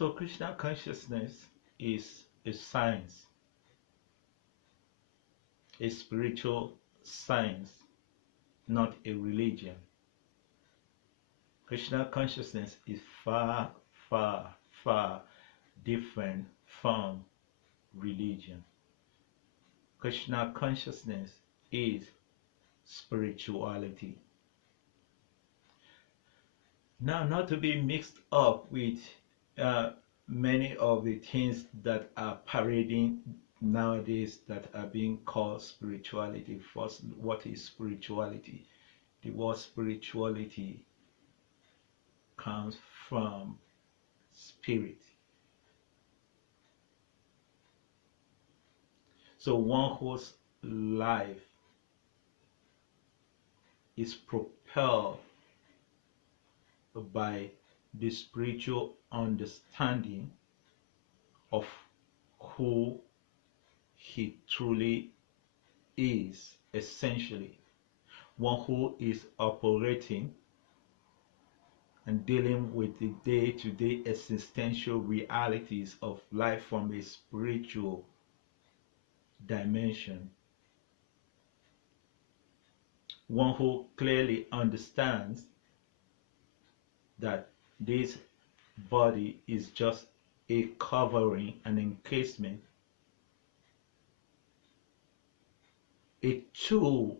So Krishna consciousness is a science, a spiritual science, not a religion. Krishna consciousness is far, far, far different from religion. Krishna consciousness is spirituality. Now, not to be mixed up with many of the things that are parading nowadays that are being called spirituality. First, what is spirituality? The word spirituality comes from spirit. So one whose life is propelled by the spiritual understanding of who he truly is, essentially. One who is operating and dealing with the day-to-day existential realities of life from a spiritual dimension. One who clearly understands that this body is just a covering, an encasement, a tool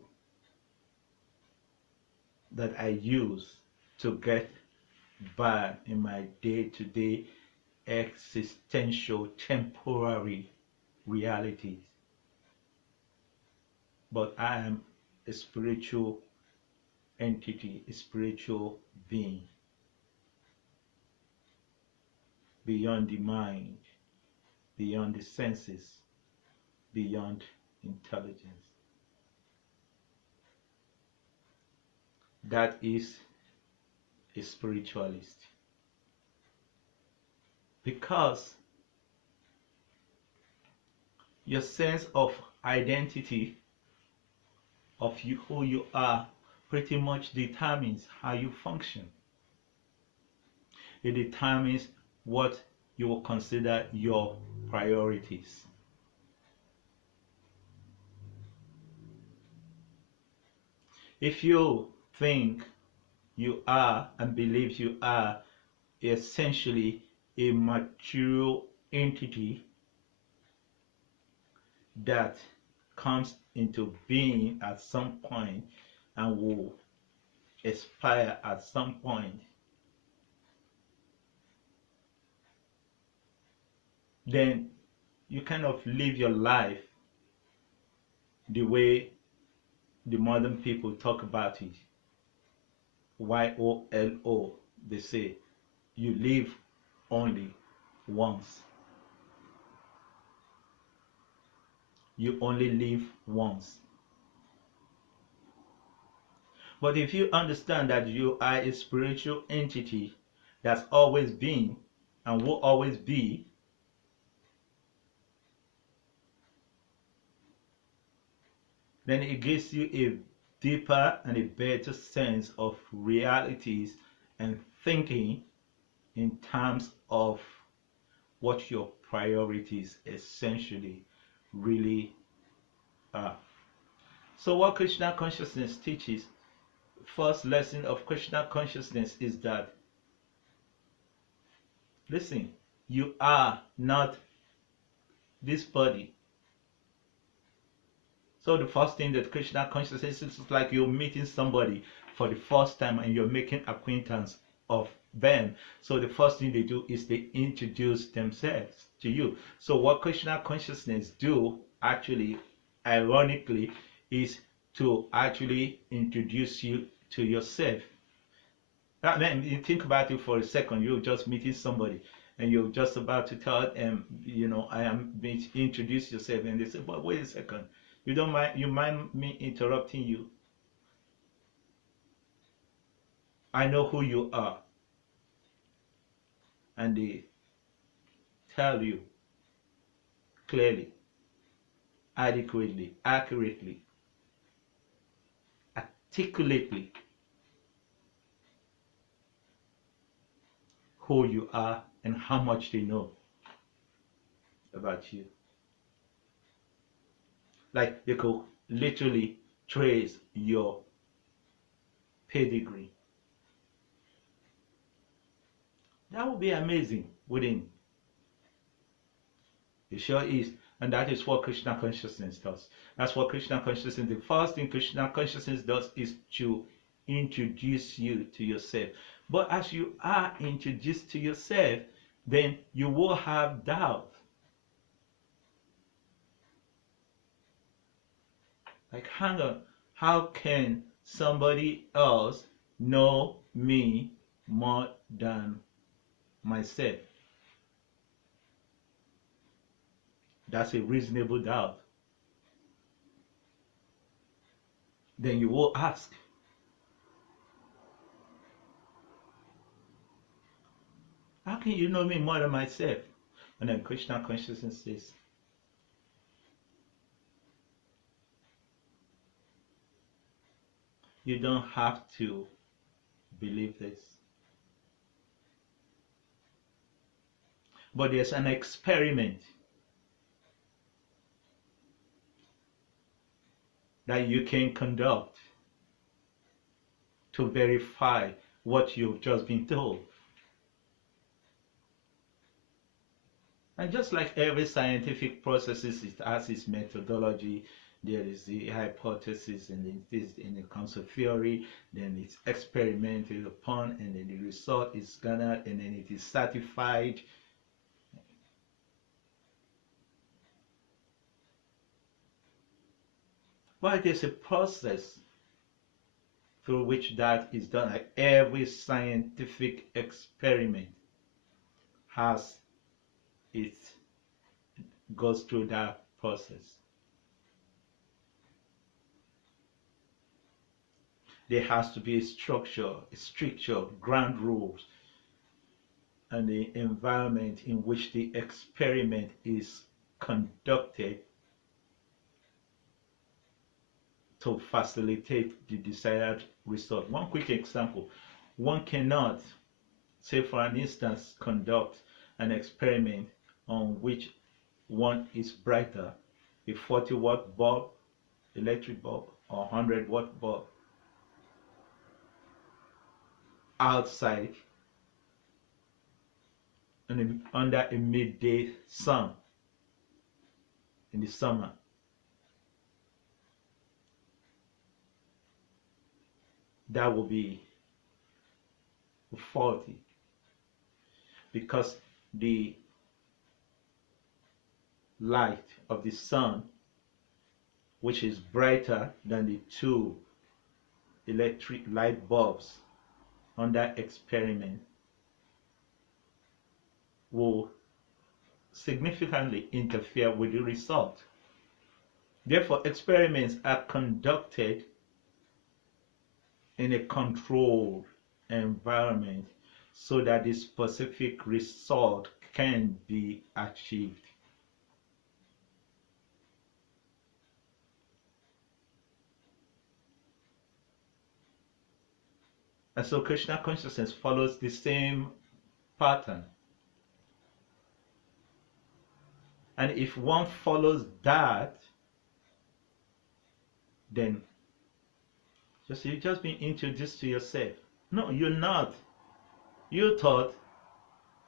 that I use to get by in my day-to-day existential temporary realities. But I am a spiritual entity, a spiritual being, beyond the mind, beyond the senses, beyond intelligence. That is a spiritualist. Because your sense of identity of you, who you are, pretty much determines how you function. It determines what you will consider your priorities. If you think you are and believe you are essentially a material entity that comes into being at some point and will expire at some point, then you kind of live your life the way the modern people talk about it. YOLO, they say, you live only once. You only live once. But if you understand that you are a spiritual entity that's always been and will always be, then it gives you a deeper and a better sense of realities and thinking in terms of what your priorities essentially really are. So what Krishna consciousness teaches, first lesson of Krishna consciousness is that, listen, you are not this body. So the first thing that Krishna consciousness is like you're meeting somebody for the first time and you're making acquaintance of them. So the first thing they do is they introduce themselves to you. So what Krishna consciousness do, actually, ironically, is to actually introduce you to yourself. I mean, you think about it for a second. You're just meeting somebody and you're just about to tell them, you know, I am being introduce yourself, and they say, but wait a second. You mind me interrupting you? I know who you are. And they tell you clearly, adequately, accurately, articulately who you are and how much they know about you. Like they could literally trace your pedigree. That would be amazing, wouldn't it? It sure is. And that is what Krishna consciousness does. That's what Krishna consciousness, the first thing Krishna consciousness does is to introduce you to yourself. But as you are introduced to yourself, then you will have doubt. Like, hang on, how can somebody else know me more than myself? That's a reasonable doubt. Then you will ask, how can you know me more than myself? And then Krishna consciousness says, you don't have to believe this. But there's an experiment that you can conduct to verify what you've just been told. And just like every scientific process, it has its methodology. There is the hypothesis, and then it comes to theory, then it's experimented upon, and then the result is garnered, and then it is certified. But there's a process through which that is done. Like every scientific experiment goes through that process. There has to be a structure, ground rules, and the environment in which the experiment is conducted to facilitate the desired result. One quick example: one cannot, say for an instance, conduct an experiment on which one is brighter, a 40-watt bulb, electric bulb, or 100-watt bulb, outside and under a midday sun in the summer. That will be faulty, because the light of the sun, which is brighter than the two electric light bulbs under experiment, will significantly interfere with the result. Therefore, experiments are conducted in a controlled environment so that the specific result can be achieved. And so Krishna consciousness follows the same pattern. And if one follows that, then you've just been introduced to yourself. No, you're not. You thought,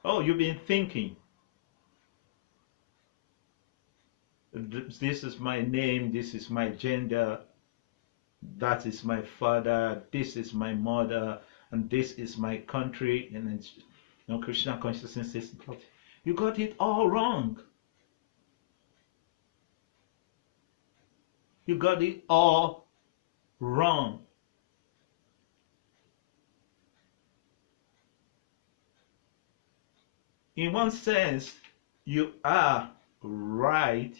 oh, you've been thinking, this is my name, this is my gender, that is my father, this is my mother, and this is my country. And then Krishna consciousness says, you got it all wrong. You got it all wrong. In one sense, you are right,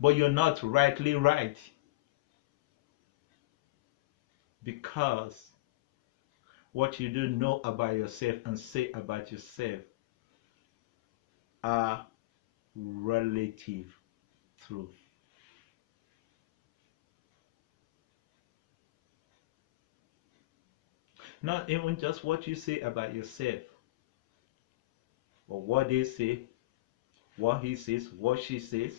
but you're not rightly right, because what you do know about yourself and say about yourself are relative truth. Not even just what you say about yourself, or what they say, what he says, what she says,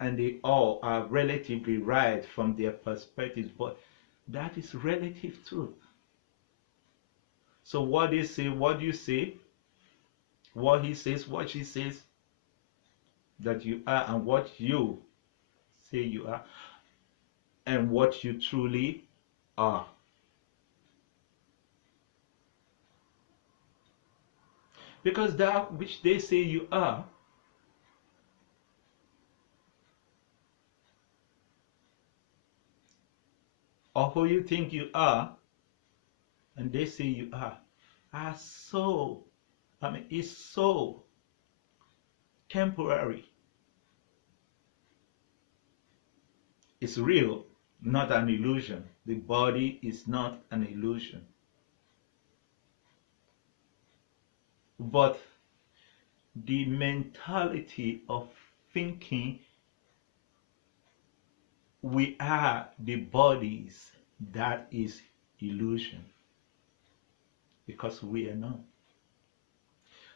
and they all are relatively right from their perspectives, but that is relative truth. So what they say, what you say, what he says, what she says that you are, and what you say you are, and what you truly are. Because that which they say you are or who you think you are and they say you are so, it's so temporary. It's real, not an illusion. The body is not an illusion. But the mentality of thinking we are the bodies, that is illusion, because we are not.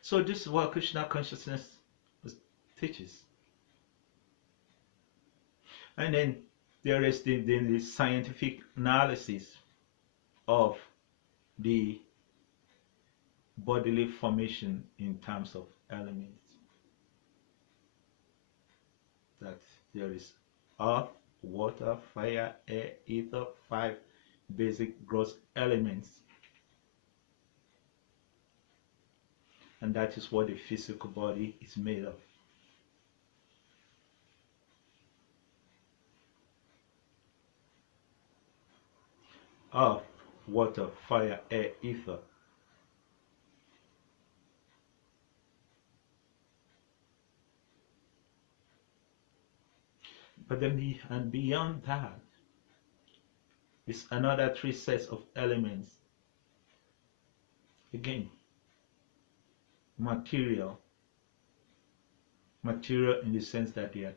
So this is what Krishna consciousness teaches. And then there is the scientific analysis of the bodily formation in terms of elements. That there is earth, water, fire, air, ether, 5 basic gross elements. And that is what the physical body is made of. Earth, water, fire, air, ether. But then and beyond that is another 3 sets of elements. Again, material in the sense that they are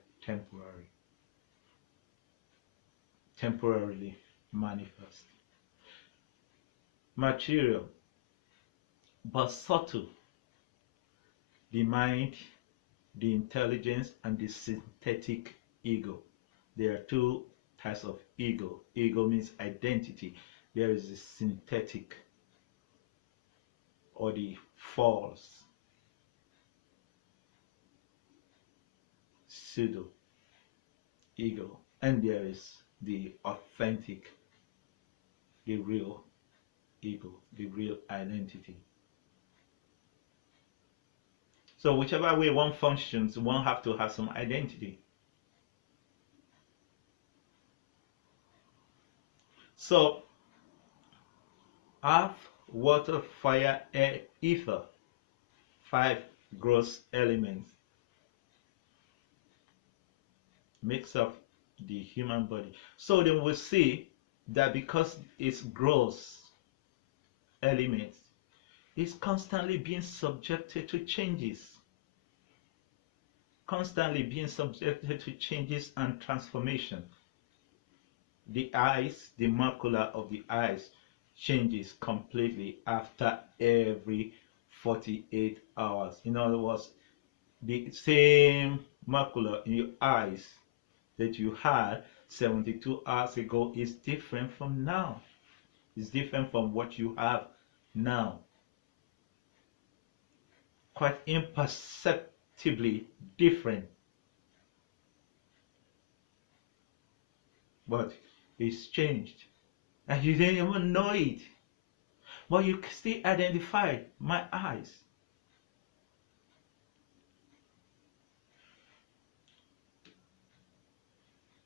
temporarily manifest. Material, but subtle. The mind, the intelligence, and the synthetic ego. There are 2 types of ego. Ego means identity. There is the synthetic, or the false, pseudo ego, and there is the authentic, the real ego, the real identity. So whichever way one functions, one have to have some identity. So earth, water, fire, air, ether, 5 gross elements makes up the human body. So then we'll see that because it's gross elements, it's constantly being subjected to changes. Constantly being subjected to changes and transformation. The eyes, the macula of the eyes changes completely after every 48 hours. In other words, the same macula in your eyes that you had 72 hours ago is different from now. It's different from what you have now. Quite imperceptibly different. But it's changed. And you didn't even know it. But you still identify my eyes.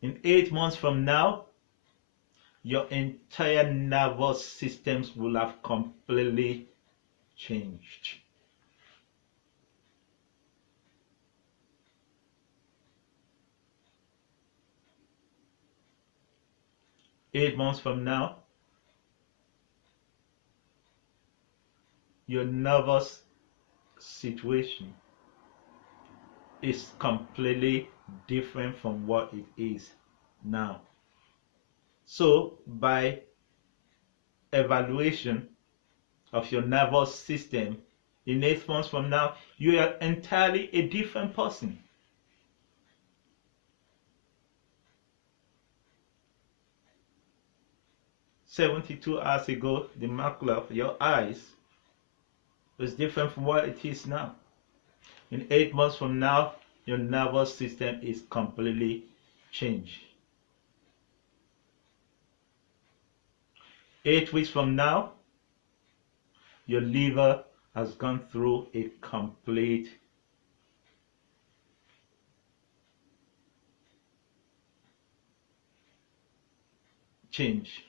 In 8 months from now, your entire nervous systems will have completely changed. Eight months from now, your nervous situation is completely different from what it is now. So by evaluation, of your nervous system, in 8 months from now, you are entirely a different person. "72 hours ago, the macula of your eyes was different from what it is now. In 8 months from now, your nervous system is completely changed. 8 weeks from now, your liver has gone through a complete change.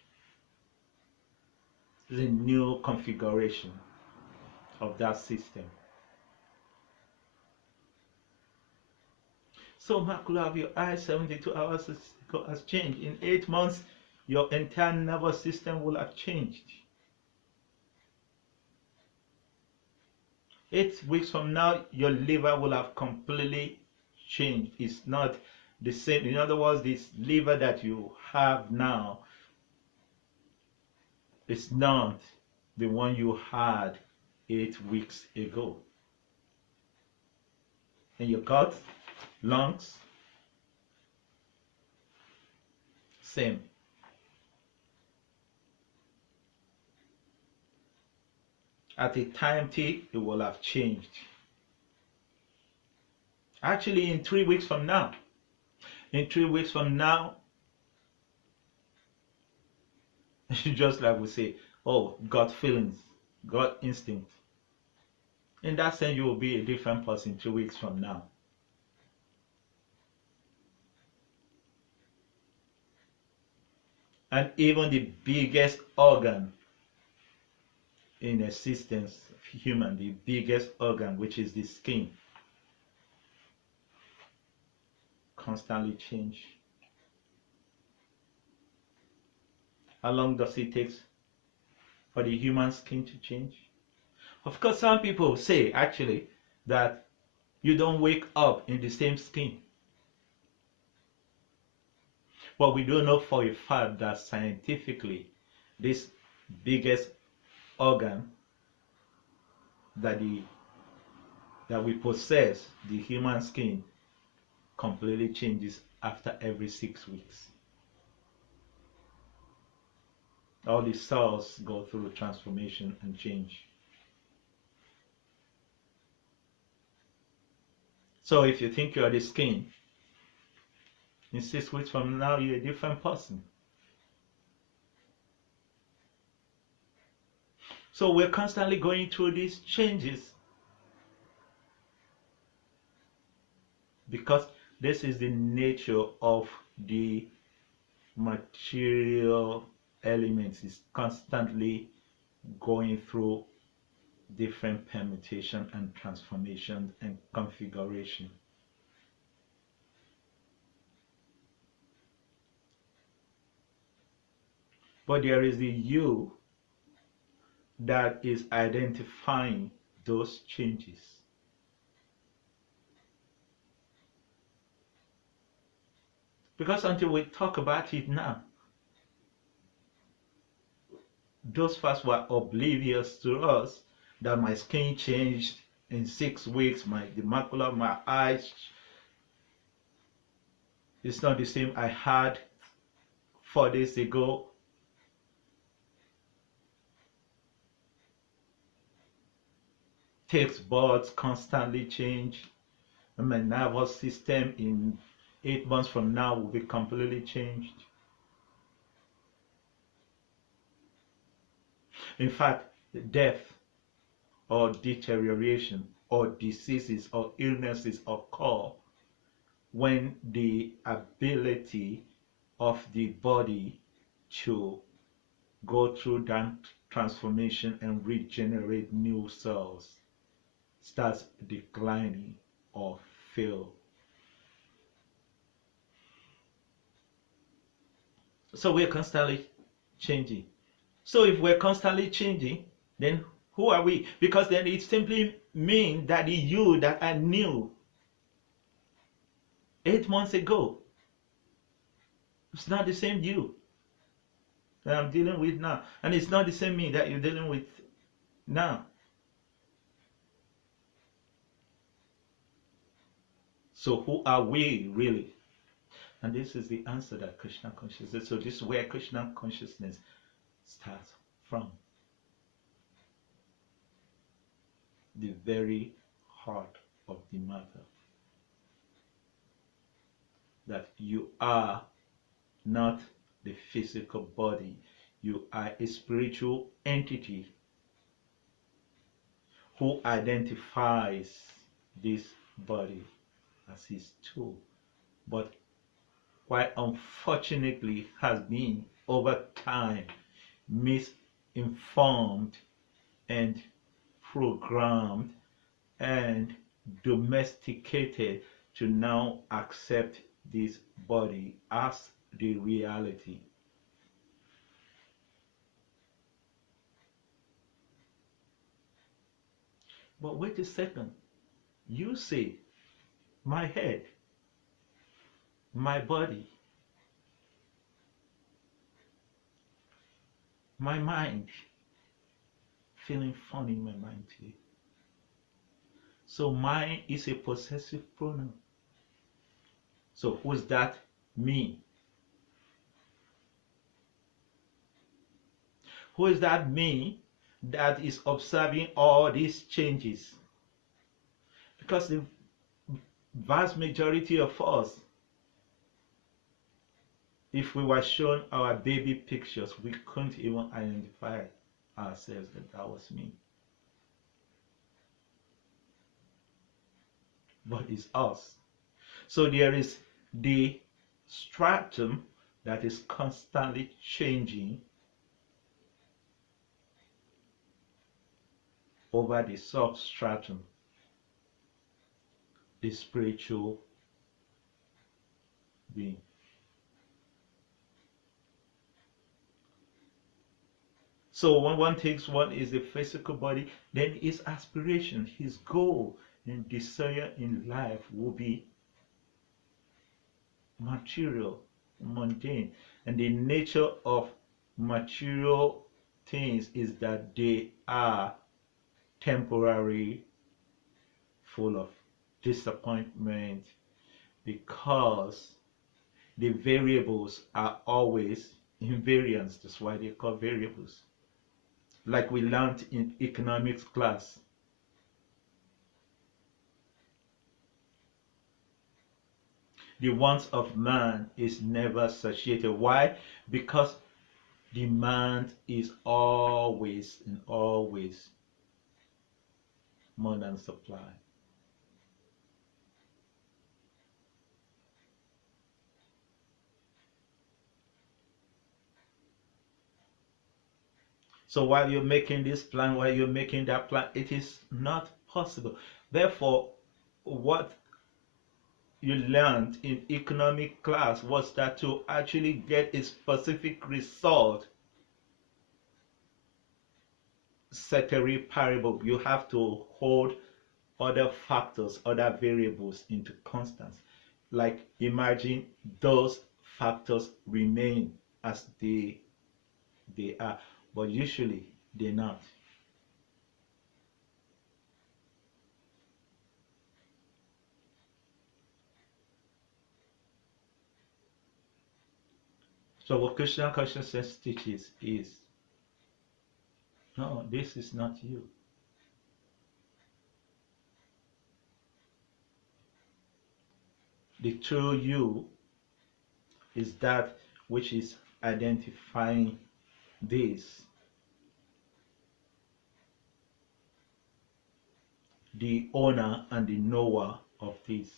It's a new configuration of that system. So macula of your eye 72 hours ago has changed. In 8 months, your entire nervous system will have changed. 8 weeks from now, your liver will have completely changed. It's not the same. In other words, this liver that you have now is not the one you had 8 weeks ago. And your gut, lungs, same. At a time T, it will have changed. Actually, in 3 weeks from now, just like we say, oh, gut feelings, gut instinct. In that sense, you will be a different person 2 weeks from now. And even the biggest organ in existence of human, the biggest organ, which is the skin, constantly change. How long does it take for the human skin to change? Of course, some people say actually that you don't wake up in the same skin. But we do know for a fact that scientifically, this biggest organ that we possess, the human skin, completely changes after every 6 weeks. All the cells go through transformation and change. So if you think you are the skin, in 6 weeks from now, you're a different person. So we're constantly going through these changes because this is the nature of the material elements. Is constantly going through different permutation and transformation and configuration. But there is the you that is identifying those changes. Because until we talk about it now, those facts were oblivious to us, that my skin changed in 6 weeks, the macula of my eyes is not the same I had 4 days ago. Taste buds constantly change, and my nervous system in 8 months from now will be completely changed. In fact, death or deterioration or diseases or illnesses occur when the ability of the body to go through that transformation and regenerate new cells starts declining or fail. So we're constantly changing. So if we're constantly changing, then who are we? Because then it simply means that the you that I knew 8 months ago, it's not the same you that I'm dealing with now. And it's not the same me that you're dealing with Now, so who are we really? And this is the answer that Krishna consciousness. So this is where Krishna consciousness starts from. The very heart of the matter. That you are not the physical body. You are a spiritual entity who identifies this body as his tool, but quite unfortunately has been over time misinformed and programmed and domesticated to now accept this body as the reality. But wait a second. You say, my head, my body, my mind, feeling fun in my mind today. So mine is a possessive pronoun. So who's that? Me. Who is that me that is observing all these changes? Because the vast majority of us, if we were shown our baby pictures, we couldn't even identify ourselves that was me. But it's us. So there is the stratum that is constantly changing over the substratum, the spiritual being. So when one takes one is the physical body, then his aspiration, his goal and desire in life will be material, mundane. And the nature of material things is that they are temporary, full of disappointment, because the variables are always invariants. That's why they're called variables. Like we learned in economics class. The wants of man is never satiated. Why? Because demand is always and always more than supply. So while you're making this plan, while you're making that plan, it is not possible. Therefore, what you learned in economic class was that to actually get a specific result, ceteris paribus, you have to hold other factors, other variables into constants. Like imagine those factors remain as they are, but usually they're not. So what Krishna consciousness teaches is, no, this is not you. The true you is that which is identifying this. The owner and the knower of this.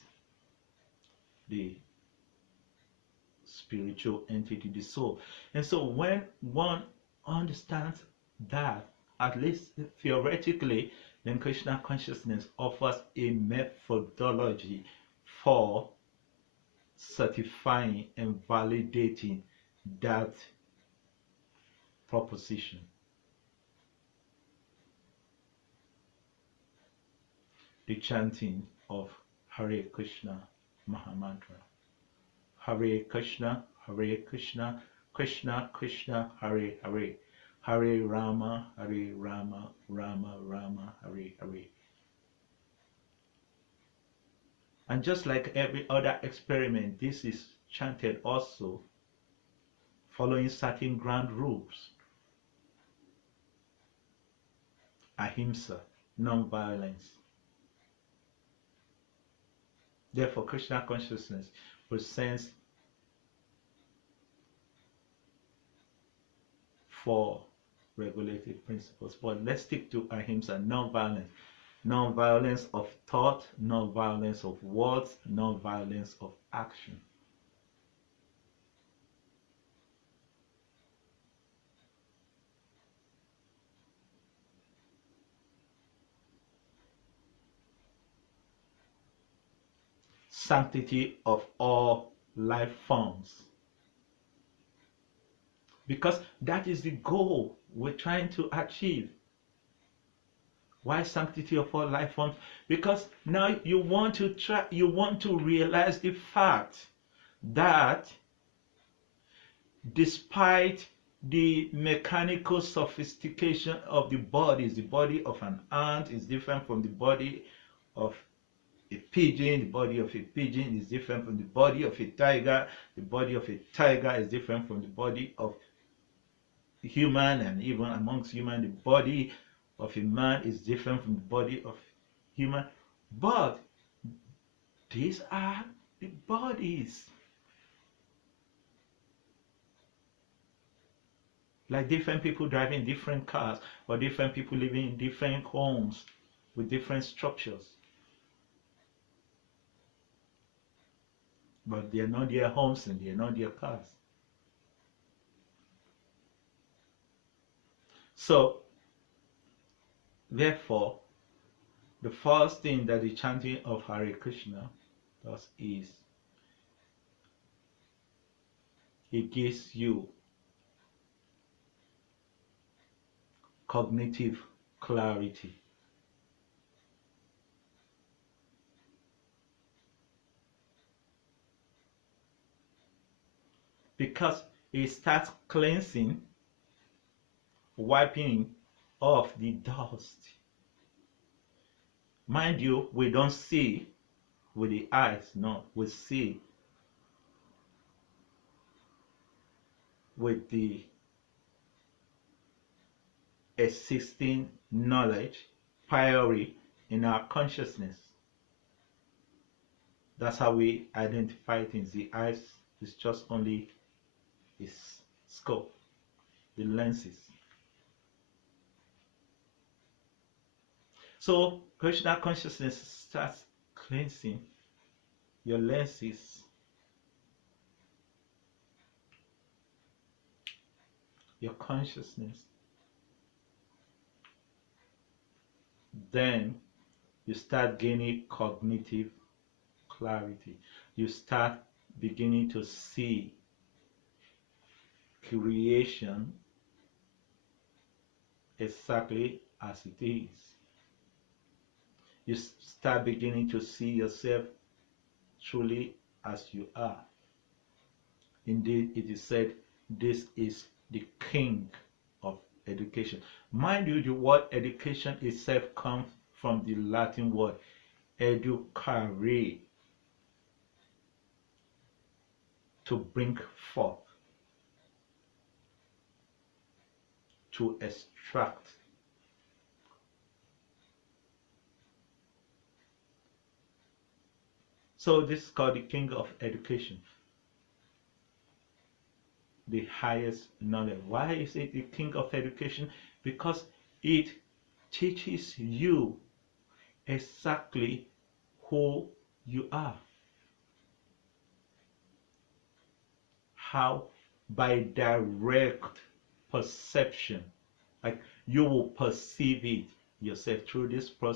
The spiritual entity, the soul. And so when one understands that, at least theoretically, then Krishna consciousness offers a methodology for certifying and validating that proposition. The chanting of Hare Krishna Mahamantra. Hare Krishna, Krishna Krishna, Hare Hare, Hare Rama, Hare Rama, Rama Rama, Hare Hare. And just like every other experiment, this is chanted also following certain ground rules. Ahimsa, non-violence. Therefore, Krishna consciousness presents four regulative principles. But let's stick to Ahimsa, non-violence. Non-violence of thought, non-violence of words, non-violence of action. Sanctity of all life forms. Because that is the goal we're trying to achieve. Why sanctity of all life forms? Because now you want to realize the fact that despite the mechanical sophistication of the body of an ant is different from the body of a pigeon. The body of a pigeon is different from the body of a tiger. The body of a tiger is different from the body of a human, and even amongst human, the body of a man is different from the body of human. But these are the bodies. Like different people driving different cars, or different people living in different homes with different structures. But they are not their homes and they are not their cars. So, therefore, the first thing that the chanting of Hare Krishna does is it gives you cognitive clarity. Because it starts cleansing, wiping off the dust. Mind you, we don't see with the eyes, no, we see with the existing knowledge, priori in our consciousness. That's how we identify things. The eyes is just only its scope, the lenses. So Krishna consciousness starts cleansing your lenses, your consciousness. Then you start gaining cognitive clarity. You start beginning to see creation exactly as it is. You start beginning to see yourself truly as you are. Indeed, it is said, this is the king of education. Mind you, the word education itself comes from the Latin word educare, to bring forth, to extract. So this is called the king of education, the highest knowledge. Why is it the king of education? Because it teaches you exactly who you are. How? By direct perception. Like you will perceive it yourself through this process.